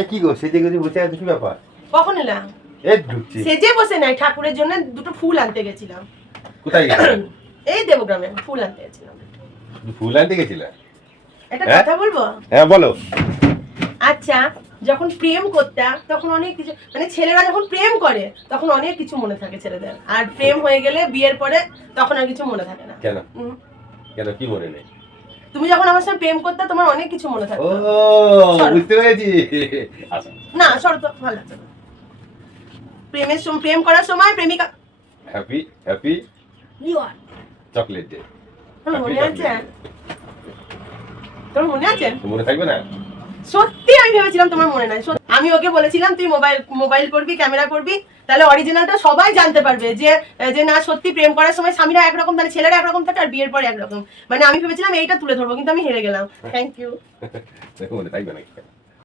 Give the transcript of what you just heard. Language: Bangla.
এ কি গো সেজে গেছে বসে আছে কি ব্যাপার? কখন এলাম? এই ঢুকছি। সেজে বসে নাই, ঠাকুরের জন্য দুটো ফুল আনতে গেছিলাম। কোথায় গেছিলে? এই দেবগ্রামে ফুল আনতে গেছিলাম। ফুল আনতে গেছিলে? একটা হ্যাঁ? কথা বলবো? হ্যাঁ বলো। আচ্ছা, যখন প্রেম করতাম তখন অনেক কিছু, মানে ছেলেরা যখন প্রেম করে তখন অনেক কিছু মনে থাকে ছেলেদের, আর প্রেম হয়ে গেলে বিয়ের পরে তখন আর কিছু মনে থাকে না। কেন? হুম। কেন কি মনে নেই? তুমি যখন আমার সাথে প্রেম করতে তোমার অনেক কিছু মনে ও থাকতো। বুঝতে পেরেছি। আচ্ছা না শরৎ ভালো লাগছে না। প্রেম করার সময় প্রেমিকা হ্যাপি হ্যাপি লিওয়ার চকলেট ডে। তোমার মনে আছে? তোমার মনে আছে? মনে থাকবে না? সত্যি আমি ভেবেছিলাম তোমার মনে নাই। আমি ওকে বলেছিলাম তুই মোবাইল করবি, ক্যামেরা করবি, তাহলে অরিজিনালটা সবাই জানতে পারবে যে যে না সত্যি প্রেম করার সময় স্বামীরা একরকম, মানে ছেলেরা একরকম থাকে আর বিয়ের পরে একরকম। মানে আমি ভেবেছিলাম এইটা তুলে ধরবো, কিন্তু আমি হেরে গেলাম। Thank you. মনে থাকবে নাকি?